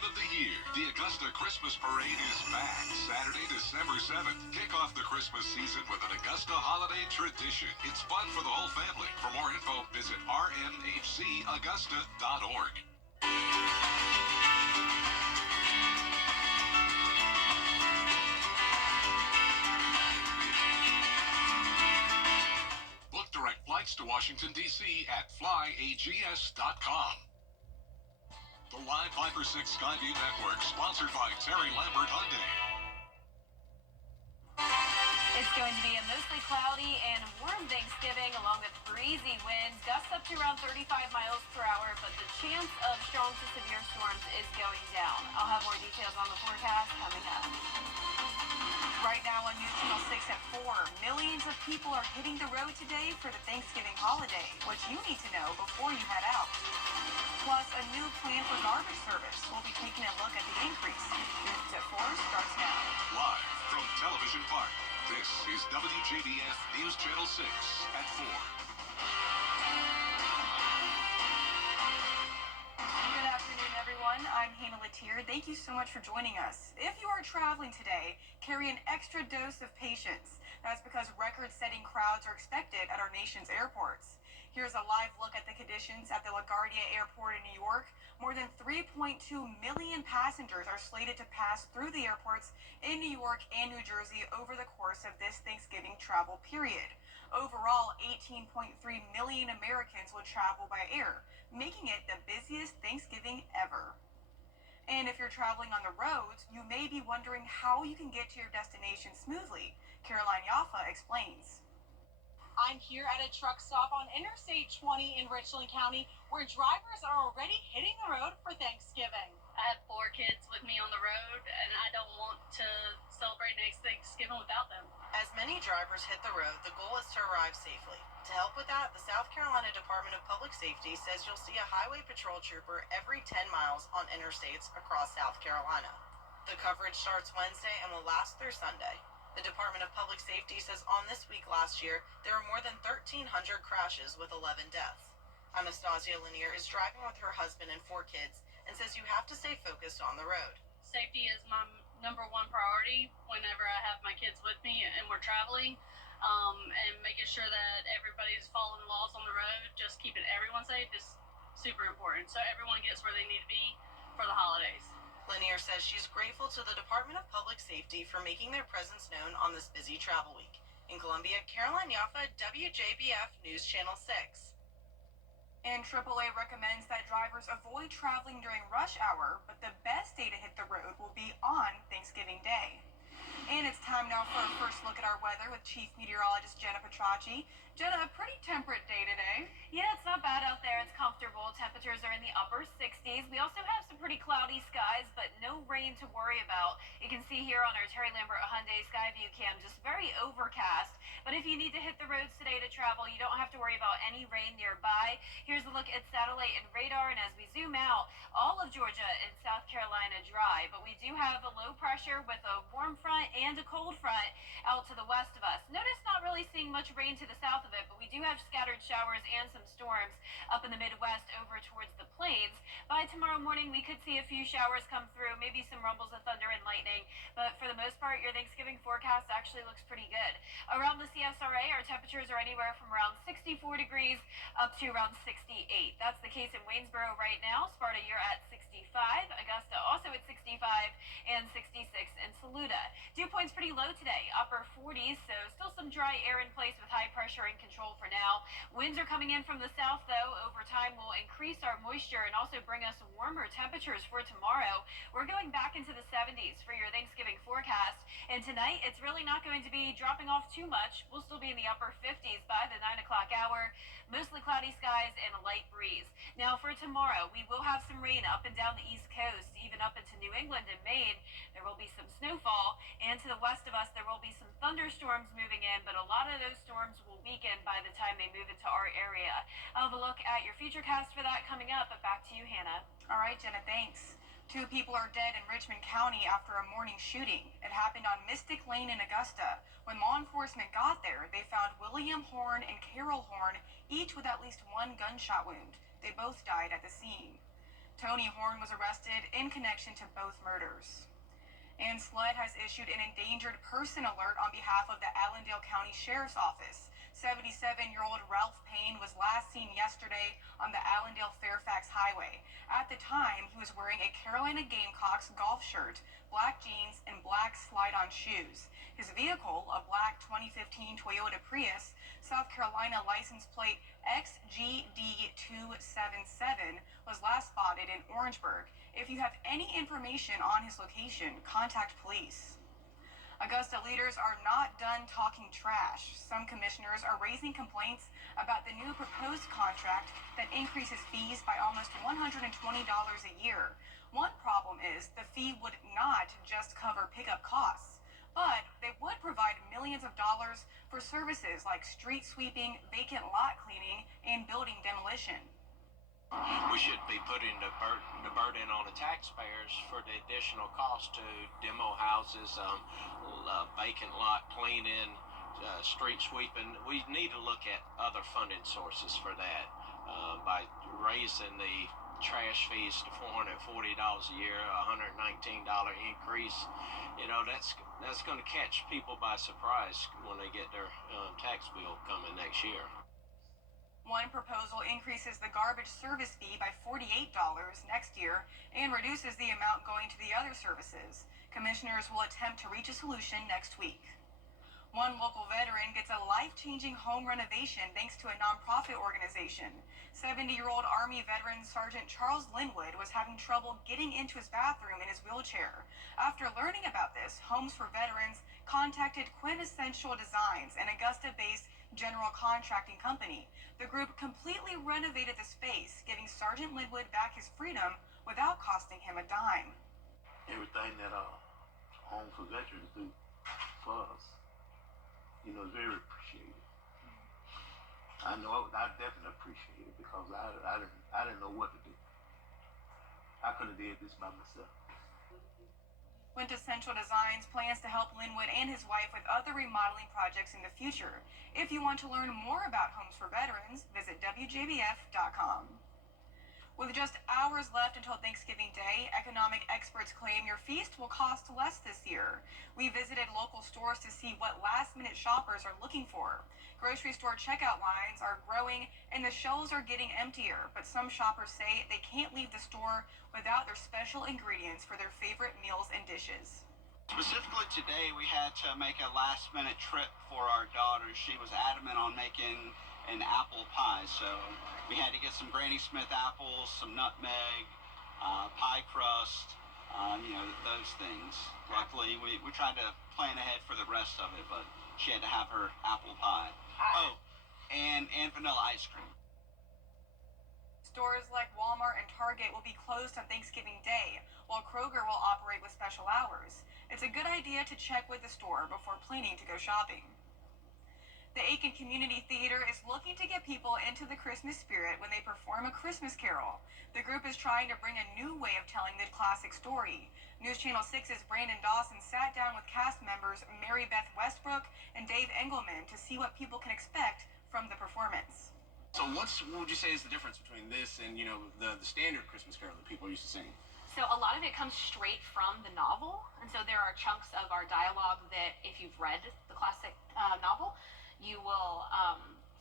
time of the year. The Augusta Christmas Parade is back Saturday, December 7th. Kick off the Christmas season with an Augusta holiday tradition. It's fun for the whole family. For more info, visit rmhcaugusta.org. Book direct flights to Washington, D.C. at flyags.com. The Live 5 for 6 Skyview Network, sponsored by Terry Lambert Hyundai. It's going to be a mostly cloudy and warm Thanksgiving, along with breezy winds, gusts up to around 35 miles per hour, but the chance of strong to severe storms is going down. I'll have more details on the forecast coming up. Right now on News Channel 6 at 4, millions of people are hitting the road today for the Thanksgiving holiday, what you need to know before you head out. Plus, a new plan for garbage service. We'll be taking a look at the increase. News at 4 starts now. Live from Television Park, this is WJBF News Channel 6 at 4. Good afternoon, everyone. I'm Hannah Latier. Thank you so much for joining us. If you are traveling today, carry an extra dose of patience. That's because record-setting crowds are expected at our nation's airports. Here's a live look at the conditions at the LaGuardia Airport in New York. More than 3.2 million passengers are slated to pass through the airports in New York and New Jersey over the course of this Thanksgiving travel period. Overall, 18.3 million Americans will travel by air, making it the busiest Thanksgiving ever. And if you're traveling on the roads, you may be wondering how you can get to your destination smoothly. Caroline Yaffa explains. I'm here at a truck stop on Interstate 20 in Richland County, where drivers are already hitting the road for Thanksgiving. I have 4 kids with me on the road, and I don't want to celebrate next Thanksgiving without them. As many drivers hit the road, the goal is to arrive safely. To help with that, the South Carolina Department of Public Safety says you'll see a highway patrol trooper every 10 miles on interstates across South Carolina. The coverage starts Wednesday and will last through Sunday. The Department of Public Safety says on this week last year, there were more than 1,300 crashes with 11 deaths. Anastasia Lanier is driving with her husband and 4 kids and says you have to stay focused on the road. Safety is my number 1 priority whenever I have my kids with me and we're traveling, and making sure that everybody's following laws on the road, just keeping everyone safe is super important, so everyone gets where they need to be for the holidays. Lanier says she's grateful to the Department of Public Safety for making their presence known on this busy travel week. In Columbia, Caroline Yaffa, WJBF News Channel 6. And AAA recommends that drivers avoid traveling during rush hour, but the best day to hit the road will be on Thanksgiving Day. And it's time now for a first look at our weather with Chief Meteorologist Jenna Petracci. Jenna, a pretty temperate day today. Yeah, it's not bad out there. It's comfortable. Temperatures are in the upper 60s. We also have some pretty cloudy skies, but no rain to worry about. You can see here on our Terry Lambert Hyundai Skyview cam, just very overcast. But if you need to hit the roads today to travel, you don't have to worry about any rain nearby. Here's a look at satellite and radar, and as we zoom out, all of Georgia and South Carolina dry, but we do have a low pressure with a warm front and a cold front out to the west of us. Notice not really seeing much rain to the south of it, but we do have scattered showers and some storms up in the Midwest over towards the plains. By tomorrow morning, we could see a few showers come through, maybe some rumbles of thunder and lightning, but for the most part, your Thanksgiving forecast actually looks pretty good. Around the CSRA, our temperatures are anywhere from around 64 degrees up to around 68. That's the case in Waynesboro right now. Sparta, you're at 65. Augusta also at 65 and 66 in Saluda. Dew point's pretty low today, upper 40s, so still some dry air in place with high pressure in control for now. Winds are coming in from the south, though. Over time, will increase our moisture and also bring us warmer temperatures for tomorrow. We're going back into the 70s for your Thanksgiving forecast, and tonight it's really not going to be dropping off too much. We'll still be in the upper 50s by the 9 o'clock hour. Mostly cloudy skies and a light breeze. Now for tomorrow, we will have some rain up and down the East Coast, even up into New England and Maine. There will be some snowfall, and to the west of us, there will be some thunderstorms moving in, but a lot of those storms will weaken by the time they move into our area. I'll have a look at your futurecast for that coming up, but back to you, Hannah. All right, Jenna, thanks. 2 people are dead in Richmond County after a morning shooting. It happened on Mystic Lane in Augusta. When law enforcement got there, they found William Horn and Carol Horn, each with at least 1 gunshot wound. They both died at the scene. Tony Horn was arrested in connection to both murders. And SLED has issued an endangered person alert on behalf of the Allendale County Sheriff's Office. 77-year-old Ralph Payne was last seen yesterday on the Allendale-Fairfax Highway. At the time, he was wearing a Carolina Gamecocks golf shirt, black jeans, and black slide-on shoes. His vehicle, a black 2015 Toyota Prius, South Carolina license plate XGD277, was last spotted in Orangeburg. If you have any information on his location, contact police. Augusta leaders are not done talking trash. Some commissioners are raising complaints about the new proposed contract that increases fees by almost $120 a year. One problem is the fee would not just cover pickup costs, but they would provide millions of dollars for services like street sweeping, vacant lot cleaning, and building demolition. We should be putting the burden on the taxpayers for the additional cost to demo houses, vacant lot cleaning, street sweeping. We need to look at other funding sources for that by raising the trash fees to $440 a year, $119 increase. You know, that's going to catch people by surprise when they get their tax bill coming next year. One proposal increases the garbage service fee by $48 next year and reduces the amount going to the other services. Commissioners will attempt to reach a solution next week. One local veteran gets a life-changing home renovation thanks to a nonprofit organization. 70-year-old Army veteran Sergeant Charles Linwood was having trouble getting into his bathroom in his wheelchair. After learning about this, Homes for Veterans contacted Quintessential Designs, an Augusta-based general contracting company. The group completely renovated the space, giving Sergeant Linwood back his freedom without costing him a dime. Everything that Home for Veterans do for us, you know, is very appreciated. I know I definitely appreciate it because I didn't know what to do. I could have did this by myself. Quintessential Designs plans to help Linwood and his wife with other remodeling projects in the future. If you want to learn more about Homes for Veterans, visit WJBF.com. With just hours left until Thanksgiving Day, economic experts claim your feast will cost less this year. We visited local stores to see what last-minute shoppers are looking for. Grocery store checkout lines are growing and the shelves are getting emptier, but some shoppers say they can't leave the store without their special ingredients for their favorite meals and dishes. Specifically today, we had to make a last-minute trip for our daughter. She was adamant on making an apple pie, so we had to get some Granny Smith apples, some nutmeg, pie crust, those things. Luckily, we tried to plan ahead for the rest of it, but she had to have her apple pie. Oh, and vanilla ice cream. Stores like Walmart and Target will be closed on Thanksgiving Day, while Kroger will operate with special hours. It's a good idea to check with the store before planning to go shopping. The Aiken Community Theater is looking to get people into the Christmas spirit when they perform a Christmas carol. The group is trying to bring a new way of telling the classic story. News Channel 6's Brandon Dawson sat down with cast members Mary Beth Westbrook and Dave Engelman to see what people can expect from the performance. So what would you say is the difference between this and, the standard Christmas carol that people are used to singing? So a lot of it comes straight from the novel, and so there are chunks of our dialogue that if you've read the classic novel, you will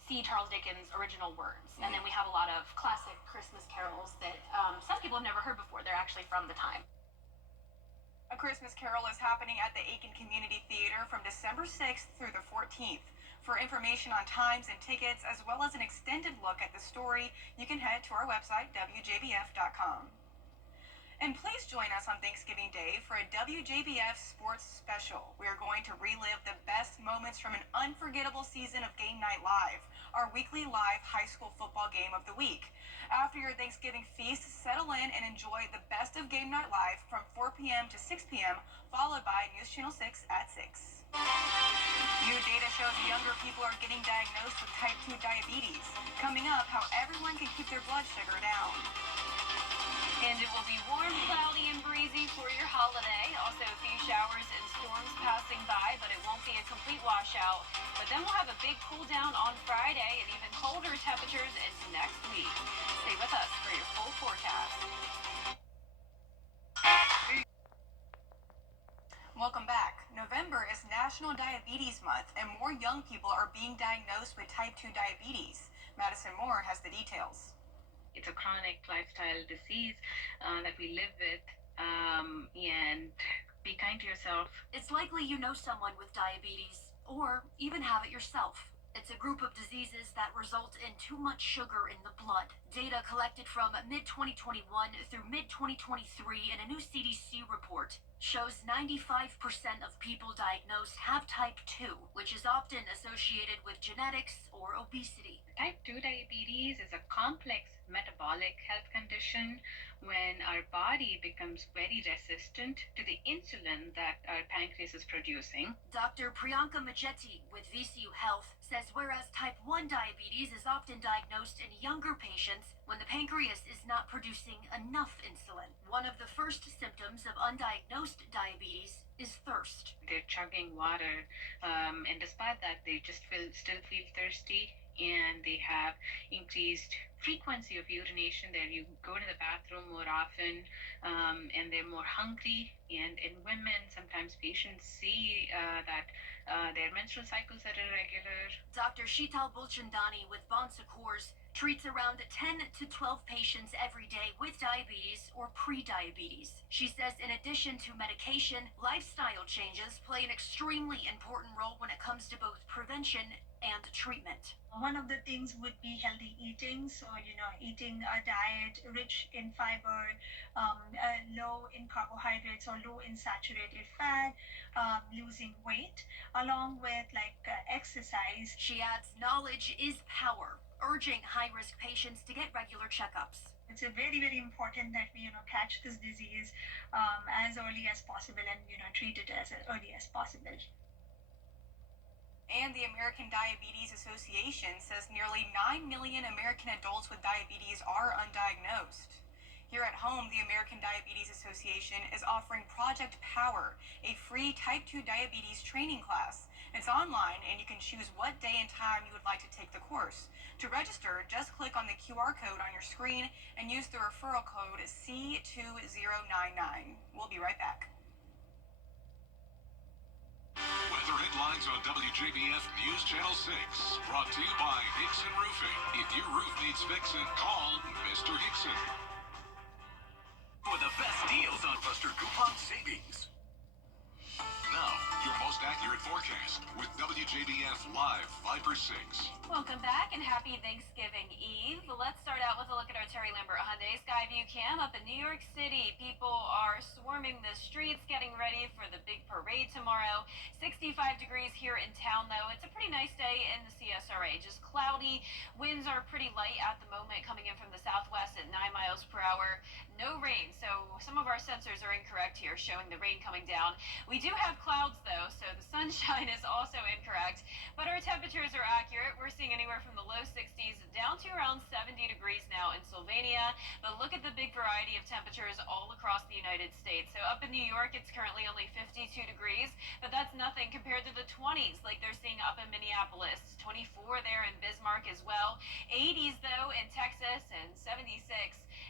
see Charles Dickens' original words. And then we have a lot of classic Christmas carols that some people have never heard before. They're actually from the time. A Christmas Carol is happening at the Aiken Community Theater from December 6th through the 14th. For information on times and tickets, as well as an extended look at the story, you can head to our website, WJBF.com. And please join us on Thanksgiving Day for a WJBF Sports Special. We are going to relive the best moments from an unforgettable season of Game Night Live, our weekly live high school football game of the week. After your Thanksgiving feast, settle in and enjoy the best of Game Night Live from 4 p.m. to 6 p.m., followed by News Channel 6 at 6. New data shows younger people are getting diagnosed with type 2 diabetes. Coming up, how everyone can keep their blood sugar down. And it will be warm, cloudy, and breezy for your holiday. Also a few showers and storms passing by, but it won't be a complete washout. But then we'll have a big cool down on Friday and even colder temperatures into next week. Stay with us for your full forecast. more young people are being diagnosed with type 2 diabetes. Madison Moore has the details. It's a chronic lifestyle disease that we live with, and be kind to yourself. It's likely you know someone with diabetes, or even have it yourself. It's a group of diseases that result in too much sugar in the blood. Data collected from mid-2021 through mid-2023 in a new CDC report shows 95% of people diagnosed have type 2, which is often associated with genetics or obesity. Type 2 diabetes is a complex metabolic health condition when our body becomes very resistant to the insulin that our pancreas is producing. Dr. Priyanka Majetti with VCU Health says whereas type 1 diabetes is often diagnosed in younger patients when the pancreas is not producing enough insulin. One of the first symptoms of undiagnosed diabetes is thirst. They're chugging water, and despite that, they just still feel thirsty, and they have increased frequency of urination. There, you go to the bathroom more often, and they're more hungry. And in women, sometimes patients see that their menstrual cycles are irregular. Dr. Sheetal Bulchandani with Bon Secours treats around 10 to 12 patients every day with diabetes or pre-diabetes. She says in addition to medication, lifestyle changes play an extremely important role when it comes to both prevention and treatment. One of the things would be healthy eating. So, eating a diet rich in fiber, low in carbohydrates or low in saturated fat, losing weight, along with exercise. She adds knowledge is power, urging high-risk patients to get regular checkups. It's very, very important that we, catch this disease as early as possible and, treat it as early as possible. And the American Diabetes Association says nearly 9 million American adults with diabetes are undiagnosed. Here at home, the American Diabetes Association is offering Project Power, a free type 2 diabetes training class. It's online, and you can choose what day and time you would like to take the course. To register, just click on the QR code on your screen and use the referral code C2099. We'll be right back. Weather headlines on WJBF News Channel 6. Brought to you by Hickson Roofing. If your roof needs fixing, call Mr. Hickson. For the best deals on Buster Coupon Savings. Now, your most accurate forecast with WJBF Live 5/6. Welcome back and happy Thanksgiving Eve. Let's start out with a look at our Terry Lambert Hyundai Skyview Cam up in New York City. People are swarming the streets getting ready for the big parade tomorrow. 65 degrees here in town, though. It's a pretty nice day in the CSRA. Just cloudy. Winds are pretty light at the moment, coming in from the southwest at 9 miles per hour. No rain, so some of our sensors are incorrect here, showing the rain coming down. We do have clouds, though, so the sunshine is also incorrect. But our temperatures are accurate. We're seeing anywhere from the low 60s down to around 70 degrees now in Sylvania. But look at the big variety of temperatures all across the United States. So up in New York, it's currently only 52 degrees, but that's nothing compared to the 20s like they're seeing up in Minneapolis. 24 there in Bismarck as well. 80s, though, in Texas, and 76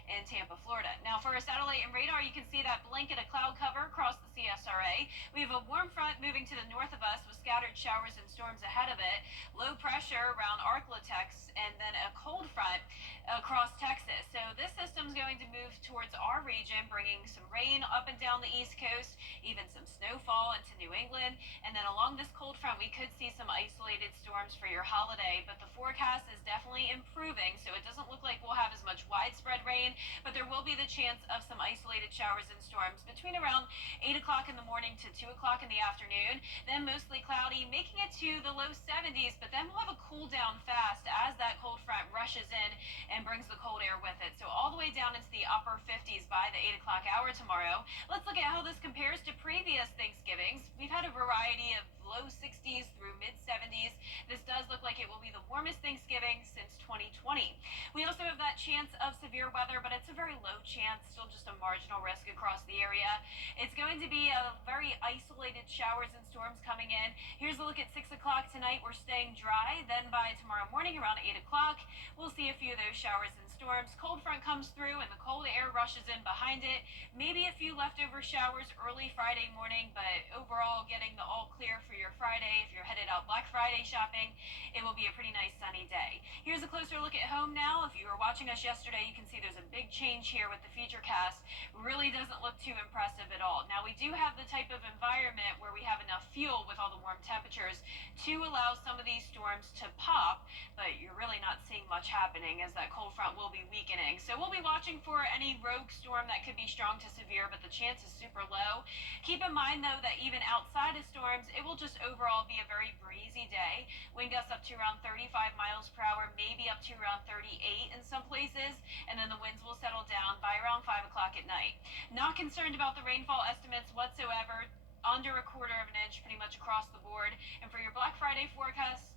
in Tampa, Florida. Now, for our satellite and radar, you can see that blanket of cloud cover across the CSRA. We have a warm front moving to the north of us with scattered showers and storms ahead of it. Low pressure around Arklatex, and then a cold front across Texas. So this system's going to move towards our region, bringing some rain up and down the East Coast, even some snowfall into New England. And then along this cold front, we could see some isolated storms for your holiday, but the forecast is definitely improving, so it doesn't look like we'll have as much widespread rain, but there will be the chance of some isolated showers and storms between around 8 o'clock in the morning to 2 o'clock in the afternoon. Then mostly cloudy, making it to the low 70s, but then we'll have a cool down fast as that cold front rushes in and brings the cold air with it. So all the way down into the upper 50s by the 8 o'clock hour tomorrow. Let's look at how this compares to previous Thanksgivings. We've had a variety of low 60s through mid 70s. This does look like it will be be the warmest Thanksgiving since 2020. We also have that chance of severe weather, but it's a very low chance, still just a marginal risk across the area. It's going to be a very isolated showers and storms coming in. Here's a look at 6 o'clock tonight. We're staying dry. Then by tomorrow morning around 8 o'clock, we'll see a few of those showers and storms. Cold front comes through and the cold air rushes in behind it. Maybe a few leftover showers early Friday morning, but overall getting the all clear for your Friday. If you're headed out Black Friday shopping, it will be a pretty nice sunny day. Here's a closer look at home now. If you were watching us yesterday, you can see there's a big change here with the feature cast. Really doesn't look too impressive at all. Now we do have the type of environment where we have enough fuel with all the warm temperatures to allow some of these storms to pop, but you're really not seeing much happening as that cold front will be weakening. So we'll be watching for any rogue storm that could be strong to severe, but the chance is super low. Keep in mind though that even outside of storms, it will just overall be a very breezy day. Wind gusts up to around 35 miles per hour, maybe up to around 38 in some places, and then the winds will settle down by around 5 o'clock at night. Not concerned about the rainfall estimates whatsoever. Under a quarter of an inch pretty much across the board. And for your Black Friday forecast,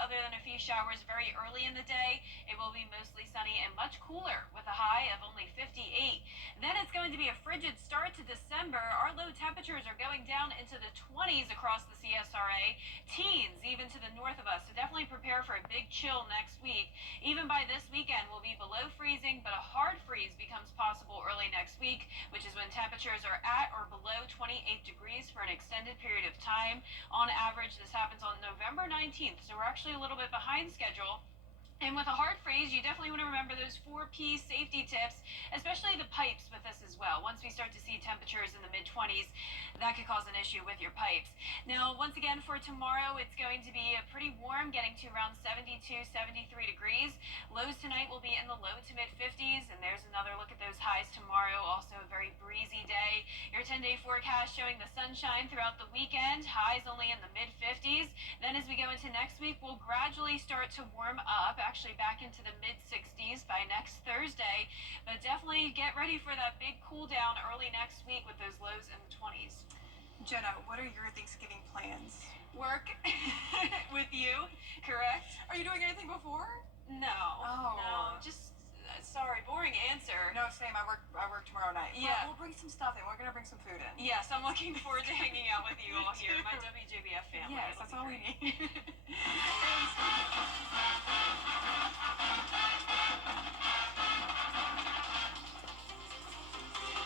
other than a few showers very early in the day, it will be mostly sunny and much cooler with a high of only 58. Then it's going to be a frigid start to December. Our low temperatures are going down into the 20s across the CSRA, teens even to the north of us. So definitely prepare for a big chill next week. Even by this weekend, we'll be below freezing, but a hard freeze becomes possible early next week, which is when temperatures are at or below 28 degrees for an extended period of time. On average, this happens on November 19th, so we're actually a little bit behind schedule. And with a hard freeze, you definitely want to remember those 4P safety tips, especially the pipes with this as well. Once we start to see temperatures in the mid-20s, that could cause an issue with your pipes. Now, once again, for tomorrow, it's going to be pretty warm, getting to around 72, 73 degrees. Lows tonight will be in the low to mid-50s, and there's another look at those highs tomorrow. Also a very breezy day. Your 10-day forecast showing the sunshine throughout the weekend, highs only in the mid-50s. Then as we go into next week, we'll gradually start to warm up, actually back into the mid-60s by next Thursday. But definitely get ready for that big cool down early next week with those lows in the 20s. Jenna, what are your Thanksgiving plans? Work with you, correct? Are you doing anything before? No. Oh. No, just sorry, boring answer. No, same. I work tomorrow night. Yeah. We'll bring some stuff in. We're gonna bring some food in. Yes, I'm looking forward to hanging out with you all here, my WJBF family. Yes, that's all we need.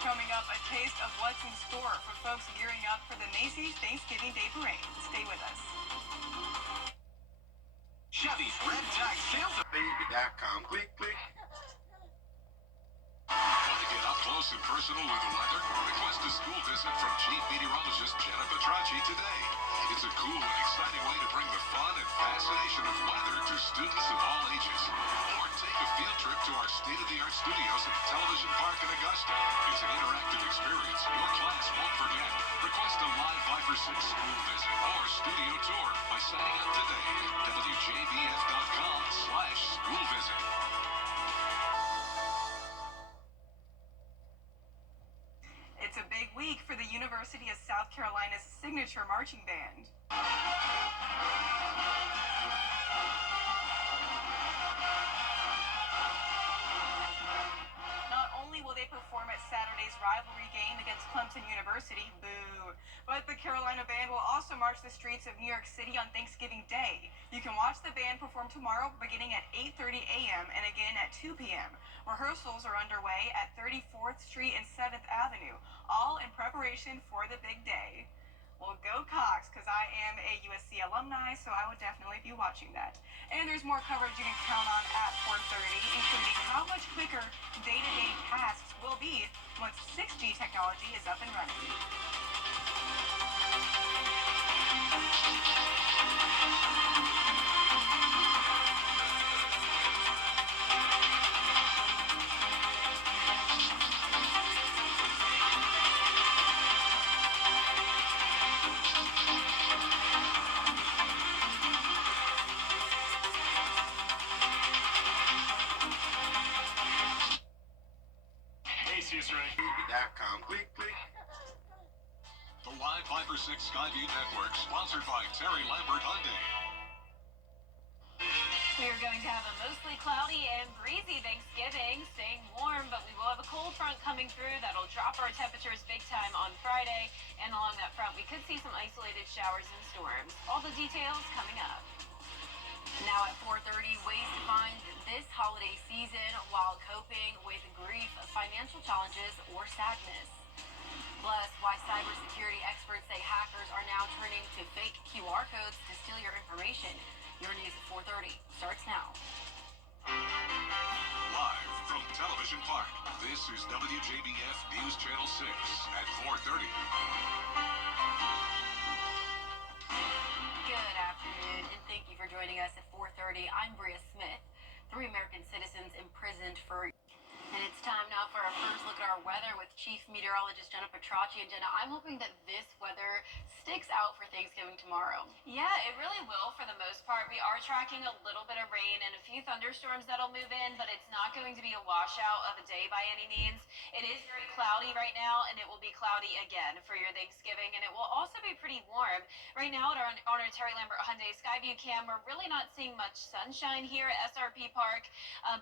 Coming up, a taste of what's in store for folks gearing up for the Macy's Thanksgiving Day Parade. Stay with us. Chevy's Red Tag Sales. Baby.com. Click, click. Want to get up close and personal with the weather? Request a school visit from Chief Meteorologist Jenna Petracci today. It's a cool and exciting way to bring the fun and fascination of weather to students of all ages. Or take a field trip to our state-of-the-art studios at the Television Park in Augusta. It's an interactive experience your class won't forget. Request a live 5 for 6 school visit or studio tour by signing up today at WJBF.com/school visit. It's a big week for the University of South Carolina's signature marching band. Not only will they perform at Saturday's rivalry game against Clemson University, boo, but the Carolina band will also march the streets of New York City on Thanksgiving Day. You can watch the band perform tomorrow beginning at 8:30 a.m. and again at 2 p.m. Rehearsals are underway at 34th Street and 7th Avenue, all in preparation for the big day. Well, go Cox, because I am a USC alumni, so I would definitely be watching that. And there's more coverage you can count on at 4:30, including how much quicker day-to-day tasks will be once 6G technology is up and running. Baby.com. Click, click. The Live 5 for 6 Skyview Network, sponsored by Terry Lambert Hyundai. We're going to have a mostly cloudy and breezy Thanksgiving, staying warm, but we will have a cold front coming through that'll drop our temperatures big time on Friday. And along that front, we could see some isolated showers and storms. All the details coming up. Now at 4:30, ways to find this holiday season while coping with grief, financial challenges, or sadness. Plus, why cybersecurity experts say hackers are now turning to fake QR codes to steal your information. Your news at 4:30 starts now. Live from Television Park, this is WJBF News Channel 6 at 4:30. Good afternoon, and thank you for joining us at 4:30. I'm Bria Smith. 3 American citizens imprisoned for... And it's time now for our first look at our weather with Chief Meteorologist Jenna Petracci. And Jenna, I'm hoping that this weather sticks out for Thanksgiving tomorrow. Yeah, it really will for the most part. We are tracking a little bit of rain and a few thunderstorms that'll move in, but it's not going to be a washout of a day by any means. It is very cloudy right now, and it will be cloudy again for your Thanksgiving, and it will also be pretty warm. Right now on our Terry Lambert Hyundai Skyview cam, we're really not seeing much sunshine here at SRP Park,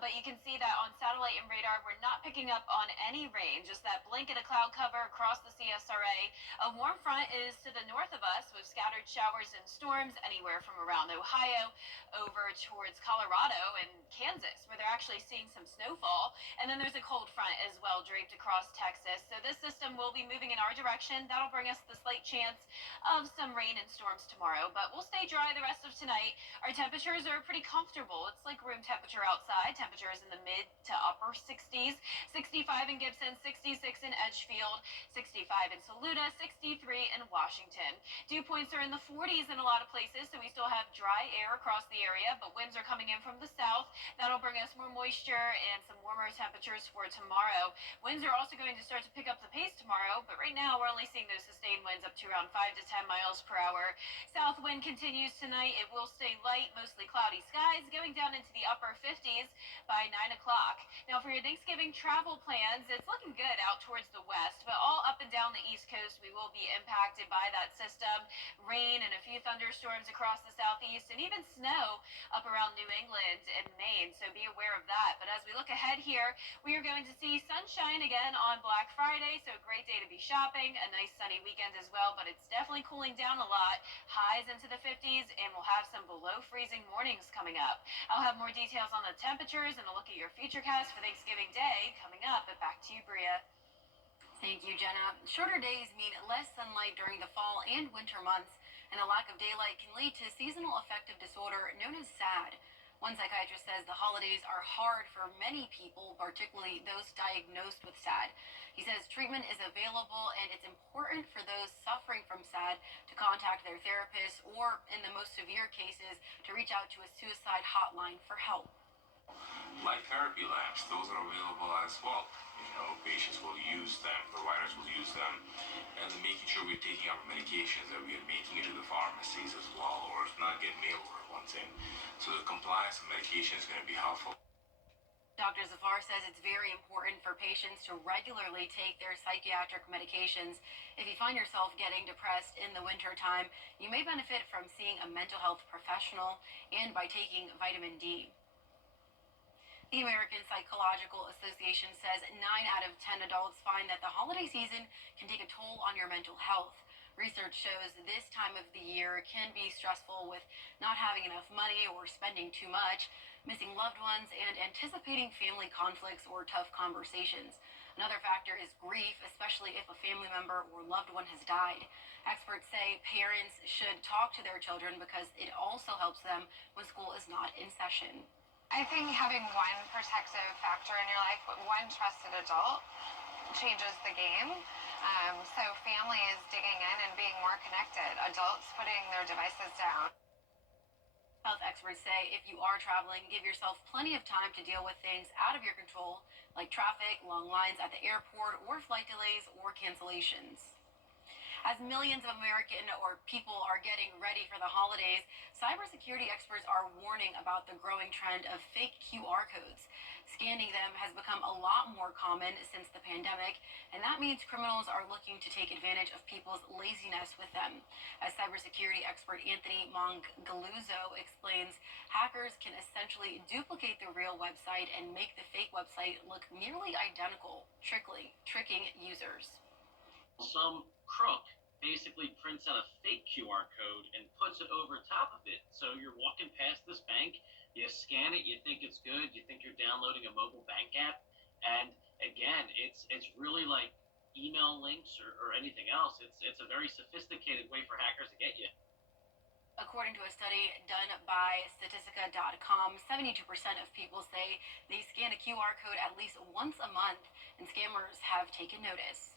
but you can see that on satellite and radar, we're not picking up on any rain, just that blanket of cloud cover across the CSRA. A warm front is to the north of us with scattered showers and storms anywhere from around Ohio over towards Colorado and Kansas, where they're actually seeing some snowfall. And then there's a cold front as well draped across Texas. So this system will be moving in our direction. That'll bring us the slight chance of some rain and storms tomorrow, but we'll stay dry the rest of tonight. Our temperatures are pretty comfortable. It's like room temperature outside. Temperatures in the mid to upper 60s. 65 in Gibson, 66 in Edgefield, 65 in Saluda, 63 in Washington. Dew points are in the 40s in a lot of places, so we still have dry air across the area, but winds are coming in from the south. That'll bring us more moisture and some warmer temperatures for tomorrow. Winds are also going to start to pick up the pace tomorrow, but right now we're only seeing those sustained winds up to around 5 to 10 miles per hour. South wind continues tonight. It will stay light, mostly cloudy skies, going down into the upper 50s by 9 o'clock. Now for your Thanksgiving travel plans, it's looking good out towards the west, but all up and down the East Coast, we will be impacted by that system. Rain and a few thunderstorms across the southeast, and even snow up around New England and Maine, so be aware of that. But as we look ahead here, we are going to see sunshine again on Black Friday, so a great day to be shopping, a nice sunny weekend as well, but it's definitely cooling down a lot. Highs into the 50s, and we'll have some below freezing mornings coming up. I'll have more details on the temperatures and a look at your futurecast for Thanksgiving Day coming up, but back to you, Bria. Thank you, Jenna. Shorter days mean less sunlight during the fall and winter months, and a lack of daylight can lead to seasonal affective disorder known as SAD. One psychiatrist says the holidays are hard for many people, particularly those diagnosed with SAD. He says treatment is available, and it's important for those suffering from SAD to contact their therapist or, in the most severe cases, to reach out to a suicide hotline for help. Like therapy labs, those are available as well. Patients will use them, providers will use them, and making sure we're taking our medications, that we are making it to the pharmacies as well, or if not, get mail order ones in. So the compliance of medication is going to be helpful. Dr. Zafar says it's very important for patients to regularly take their psychiatric medications. If you find yourself getting depressed in the winter time, you may benefit from seeing a mental health professional and by taking vitamin D. The American Psychological Association says 9 out of 10 adults find that the holiday season can take a toll on your mental health. Research shows this time of the year can be stressful with not having enough money or spending too much, missing loved ones, and anticipating family conflicts or tough conversations. Another factor is grief, especially if a family member or loved one has died. Experts say parents should talk to their children because it also helps them when school is not in session. I think having one protective factor in your life, one trusted adult, changes the game. So families digging in and being more connected, adults putting their devices down. Health experts say if you are traveling, give yourself plenty of time to deal with things out of your control, like traffic, long lines at the airport, or flight delays or cancellations. As millions of American or people are getting ready for the holidays, cybersecurity experts are warning about the growing trend of fake QR codes. Scanning them has become a lot more common since the pandemic, and that means criminals are looking to take advantage of people's laziness with them. As cybersecurity expert Anthony Mongaluzzo explains, hackers can essentially duplicate the real website and make the fake website look nearly identical, tricking users. Some crook basically prints out a fake QR code and puts it over top of it. So you're walking past this bank, you scan it, you think it's good, you think you're downloading a mobile bank app, and again, it's really like email links or anything else. It's a very sophisticated way for hackers to get you. According to a study done by Statistica.com, 72% of people say they scan a QR code at least once a month, and scammers have taken notice.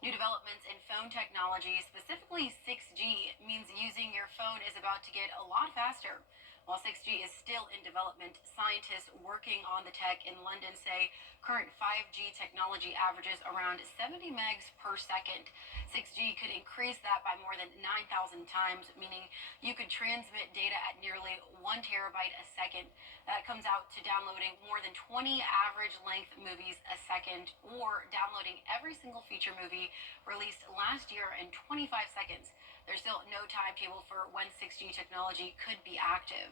New developments in phone technology, specifically 6G, means using your phone is about to get a lot faster. While 6G is still in development, scientists working on the tech in London say current 5G technology averages around 70 megs per second. 6G could increase that by more than 9,000 times, meaning you could transmit data at nearly 1 terabyte a second. That comes out to downloading more than 20 average length movies a second, or downloading every single feature movie released last year in 25 seconds. There's still no timetable for when 6G technology could be active.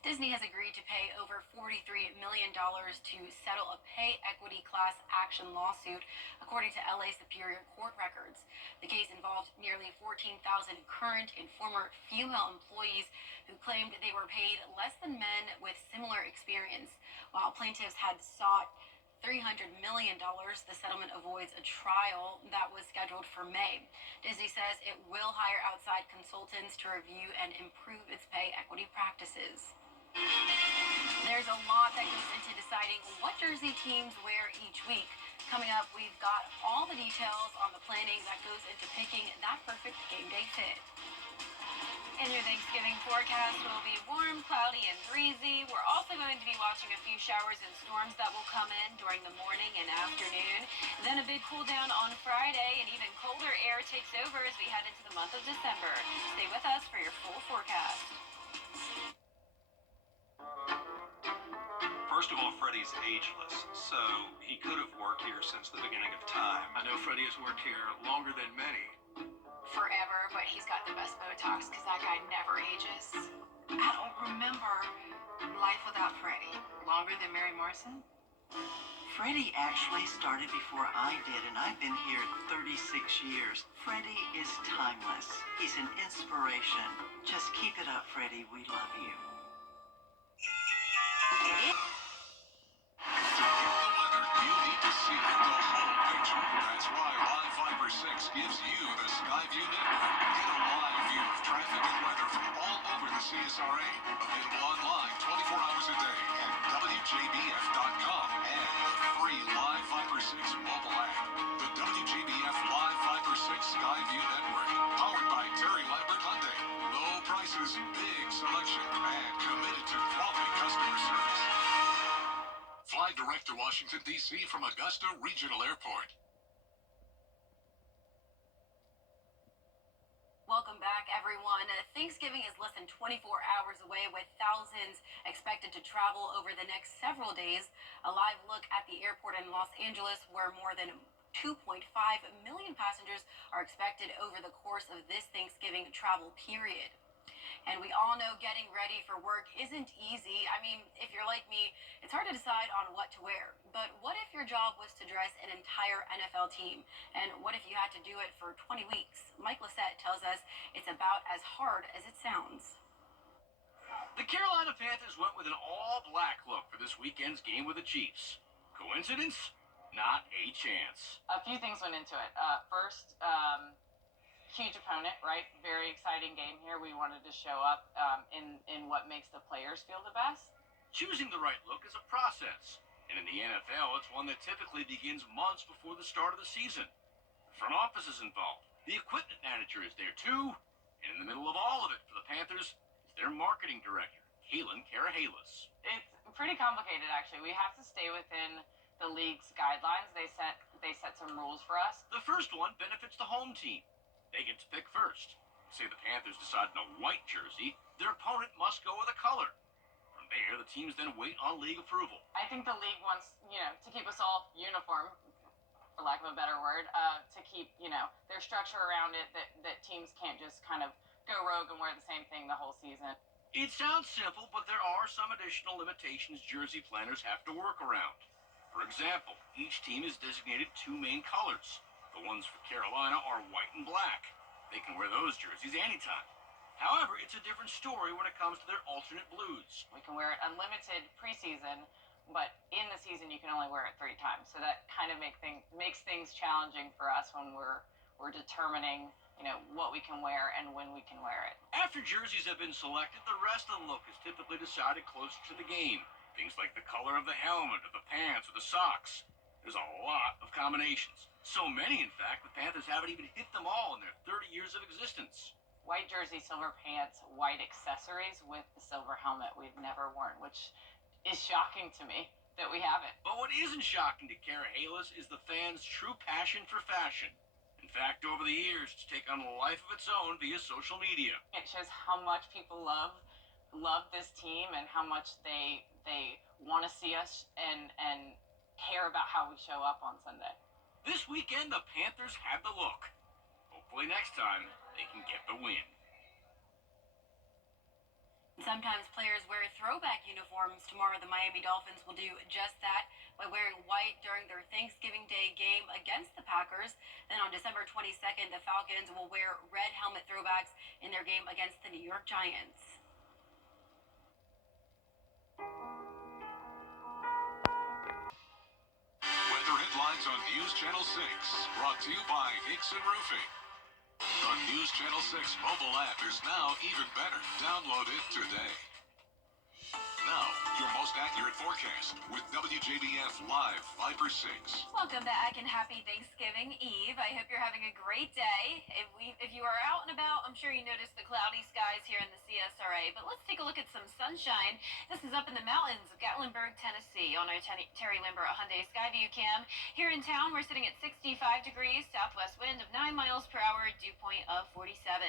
Disney has agreed to pay over $43 million to settle a pay equity class action lawsuit, according to LA Superior Court records. The case involved nearly 14,000 current and former female employees who claimed they were paid less than men with similar experience. While plaintiffs had sought $300 million, the settlement avoids a trial that was scheduled for May. Disney says it will hire outside consultants to review and improve its pay equity practices. There's a lot that goes into deciding what jersey teams wear each week. Coming up, we've got all the details on the planning that goes into picking that perfect game day fit. In your Thanksgiving forecast, will be warm, cloudy, and breezy. We're also going to be watching a few showers and storms that will come in during the morning and afternoon. Then a big cool down on Friday, and even colder air takes over as we head into the month of December. Stay with us for your full forecast. First of all, Freddie's ageless, so he could have worked here since the beginning of time. I know Freddie has worked here longer than many. Forever, but he's got the best Botox because that guy never ages. I don't remember life without Freddie. Longer than Mary Morrison? Freddie actually started before I did, and I've been here 36 years. Freddie is timeless. He's an inspiration. Just keep it up, Freddie. We love you. That's why Live Fiber 6 gives you the Skyview network. Get a live view of traffic and weather from all over the CSRA. Available online 24 hours a day at WJBF.com and the free Live Fiber 6 mobile app. The WJBF Live Fiber 6 Skyview network, powered by Terry Lambert Hyundai. Low prices, big selection, and committed to quality customer service. Fly direct to Washington, D.C. from Augusta Regional Airport. Welcome back, everyone. Thanksgiving is less than 24 hours away, with thousands expected to travel over the next several days. A live look at the airport in Los Angeles, where more than 2.5 million passengers are expected over the course of this Thanksgiving travel period. And we all know getting ready for work isn't easy. I mean, if you're like me, it's hard to decide on what to wear. But what if your job was to dress an entire NFL team? And what if you had to do it for 20 weeks? Mike Lissette tells us it's about as hard as it sounds. The Carolina Panthers went with an all-black look for this weekend's game with the Chiefs. Coincidence? Not a chance. A few things went into it. First, huge opponent, right? Very exciting game here. We wanted to show up in what makes the players feel the best. Choosing the right look is a process. And in the NFL, it's one that typically begins months before the start of the season. The front office is involved. The equipment manager is there too. And in the middle of all of it for the Panthers is their marketing director, Kaylin Karahalis. It's pretty complicated, actually. We have to stay within the league's guidelines. They they set some rules for us. The first one benefits the home team. They get to pick first. Say the Panthers decide on a white jersey, their opponent must go with a color. From there, the teams then wait on league approval. I think the league wants, to keep us all uniform, for lack of a better word, to keep, their structure around it, that teams can't just kind of go rogue and wear the same thing the whole season. It sounds simple, but there are some additional limitations jersey planners have to work around. For example, each team is designated two main colors. The ones for Carolina are white and black. They can wear those jerseys anytime. However, it's a different story when it comes to their alternate blues. We can wear it unlimited preseason, but in the season you can only wear it 3 times. So that kind of makes things challenging for us when we're determining, what we can wear and when we can wear it. After jerseys have been selected, the rest of the look is typically decided closer to the game. Things like the color of the helmet, or the pants, or the socks. There's a lot of combinations. So many, in fact, the Panthers haven't even hit them all in their 30 years of existence. White jersey, silver pants, white accessories with the silver helmet we've never worn, which is shocking to me that we haven't. But what isn't shocking to Kara Halis is the fans' true passion for fashion. In fact, over the years, it's taken on a life of its own via social media. It shows how much people love this team and how much they want to see us and care about how we show up on Sunday. This weekend, the Panthers have the look. Hopefully next time, they can get the win. Sometimes players wear throwback uniforms. Tomorrow, the Miami Dolphins will do just that by wearing white during their Thanksgiving Day game against the Packers. Then on December 22nd, the Falcons will wear red helmet throwbacks in their game against the New York Giants. Weather headlines on News Channel 6, brought to you by Hickson Roofing. The News Channel 6 mobile app is now even better. Download it today. Now, your most accurate forecast with WJBF Live 5/6. Welcome back and happy Thanksgiving Eve. I hope you're having a great day. If you are out and about, I'm sure you noticed the cloudy skies here in the CSRA. But let's take a look at some sunshine. This is up in the mountains of Gatlinburg, Tennessee on our Terry Lambert Hyundai Skyview cam. Here in town, we're sitting at 65 degrees, southwest wind of 9 miles per hour, dew point of 47.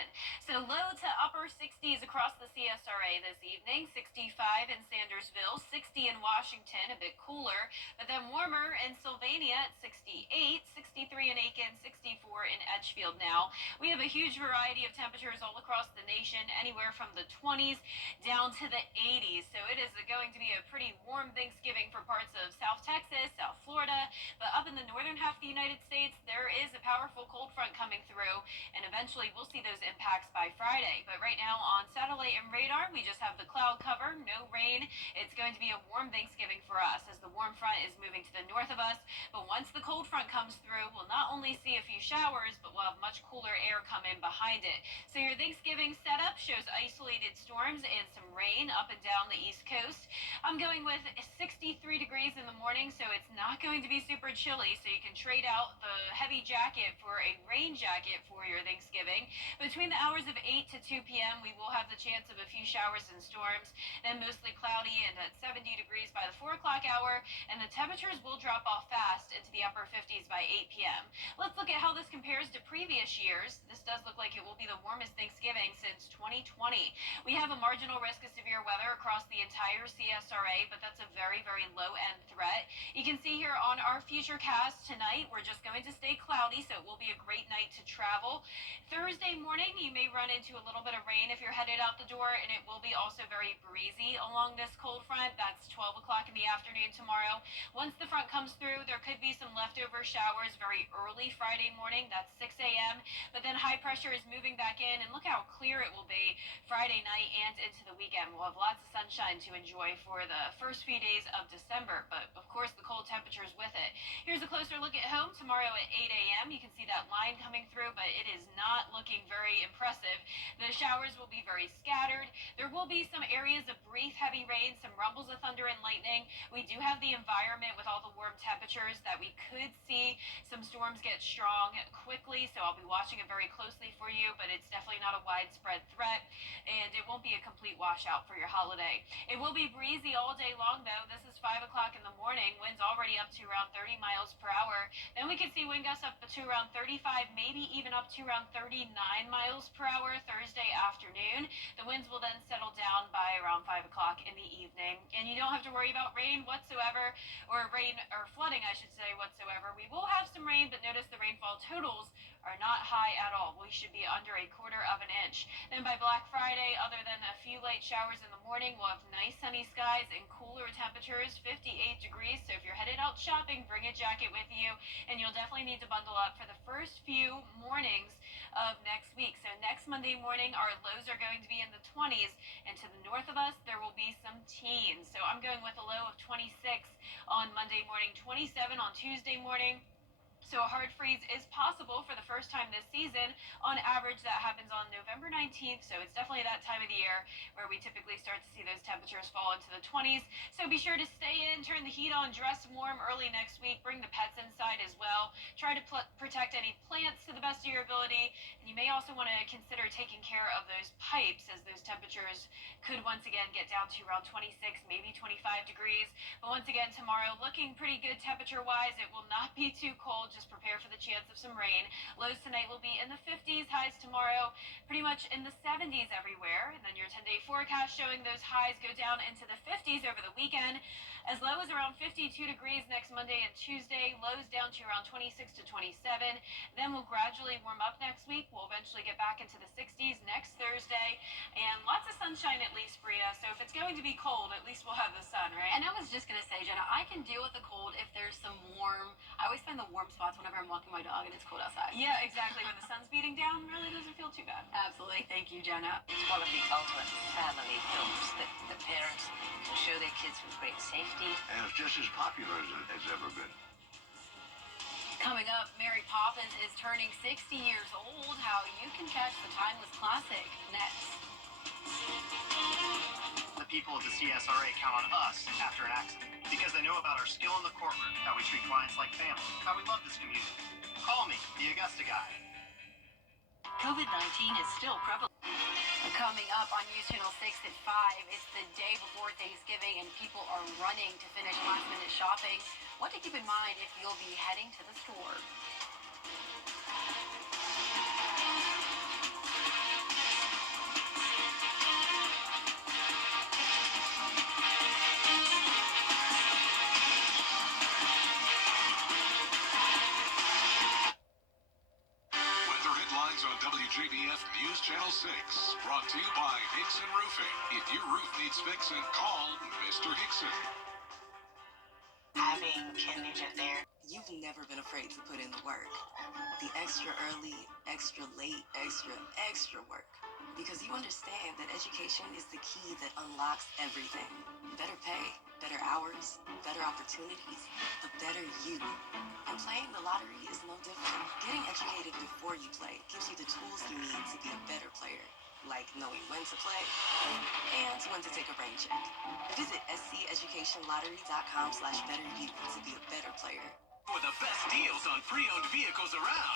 So low to upper 60s across the CSRA this evening. 65 in Sandersville, 60 in Washington, a bit cooler, but then warmer in Sylvania at 68, 63 in Aiken, 64 in Edgefield now. We have a huge variety of temperatures all across the nation, anywhere from the 20s down to the 80s. So it is going to be a pretty warm Thanksgiving for parts of South Texas, South Florida, but up in the northern half of the United States, there is a powerful cold front coming through, and eventually we'll see those impacts by Friday. But right now on satellite and radar, we just have the cloud cover, no rain. It's going to be a warm Thanksgiving for us as the warm front is moving to the north of us. But once the cold front comes through, we'll not only see a few showers, but we'll have much cooler air come in behind it. So your Thanksgiving setup shows isolated storms and some rain up and down the East Coast. I'm going with 63 degrees in the morning, so it's not going to be super chilly. So you can trade out the heavy jacket for a rain jacket for your Thanksgiving. Between the hours of 8 to 2 p.m., we will have the chance of a few showers and storms, then mostly cloudy and at 70 degrees by the 4 o'clock hour, and the temperatures will drop off fast into the upper 50s by 8 p.m. Let's look at how this compares to previous years. This does look like it will be the warmest Thanksgiving since 2020. We have a marginal risk of severe weather across the entire CSRA, but that's a very, very low-end threat. You can see here on our futurecast tonight, we're just going to stay cloudy, so it will be a great night to travel. Thursday morning, you may run into a little bit of rain if you're headed out the door, and it will be also very breezy along this cold front. That's 12 o'clock in the afternoon tomorrow. Once the front comes through, there could be some leftover showers very early Friday morning. That's 6 a.m. But then high pressure is moving back in, and look how clear it will be Friday night and into the weekend. We'll have lots of sunshine to enjoy for the first few days of December, but of course the cold temperatures with it. Here's a closer look at home tomorrow at 8 a.m. You can see that line coming through, but it is not looking very impressive. The showers will be very scattered. There will be some areas of brief heavy rain rain, some rumbles of thunder and lightning. We do have the environment with all the warm temperatures that we could see some storms get strong quickly, so I'll be watching it very closely for you, but it's definitely not a widespread threat, and it won't be a complete washout for your holiday. It will be breezy all day long, though. This is 5 o'clock in the morning. Winds already up to around 30 miles per hour. Then we could see wind gusts up to around 35, maybe even up to around 39 miles per hour Thursday afternoon. The winds will then settle down by around 5 o'clock in the evening, and you don't have to worry about rain whatsoever, or flooding, I should say, whatsoever. We will have some rain, but notice the rainfall totals are not high at all. We should be under a quarter of an inch. Then by Black Friday, other than a few light showers in the morning, we'll have nice sunny skies and cooler temperatures, 58 degrees. So if you're headed out shopping, bring a jacket with you, and you'll definitely need to bundle up for the first few mornings of next week. So next Monday morning, our lows are going to be in the 20s, and to the north of us, there will be some teens. So I'm going with a low of 26 on Monday morning, 27 on Tuesday morning. So a hard freeze is possible for the first time this season. On average, that happens on November 19th, so it's definitely that time of the year where we typically start to see those temperatures fall into the 20s. So be sure to stay in, turn the heat on, dress warm early next week, bring the pets inside as well. Try to protect any plants to the best of your ability, and you may also want to consider taking care of those pipes, as those temperatures could once again get down to around 26, maybe 25 degrees. But once again, tomorrow looking pretty good temperature-wise. It will not be too cold. Just prepare for the chance of some rain. Lows tonight will be in the 50s, highs tomorrow pretty much in the 70s everywhere. And then your 10-day forecast showing those highs go down into the 50s over the weekend, as low as around 52 degrees next Monday and Tuesday, lows down to around 26 to 27. Then we'll gradually warm up next week. We'll eventually get back into the 60s next Thursday, and lots of sunshine at least, Bria. So if it's going to be cold, at least we'll have the sun, right? And I was just going to say, Jenna, I can deal with the cold if there's some warm. I always find the warm spots whenever I'm walking my dog and it's cold outside. Yeah, exactly. When the sun's beating down, really doesn't feel too bad. Absolutely. Thank you, Jenna. It's one of the ultimate family films that the parents can show their kids with great safety. And it's just as popular as it's ever been. Coming up, Mary Poppins is turning 60 years old. How you can catch the timeless classic next. The people of the CSRA count on us after an accident because they know about our skill in the courtroom, how we treat clients like family, how we love this community. Call me, the Augusta guy. COVID-19 is still prevalent. Coming up on News Channel 6 at 5, it's the day before Thanksgiving and people are running to finish last-minute shopping. What to keep in mind if you'll be heading to the store. On WJBF News Channel 6, brought to you by Hickson Roofing. If your roof needs fixing, call Mr. Hickson. Having Ken Nugent there. You've never been afraid to put in the work. The extra early, extra late, extra work. Because you understand that education is the key that unlocks everything. Better pay, better hours, better opportunities, a better you. And playing the lottery is no different. Getting educated before you play gives you the tools you need to be a better player. Like knowing when to play and when to take a rain check. Visit sceducationlottery.com/betteryou to be a better player. For the best deals on pre-owned vehicles around.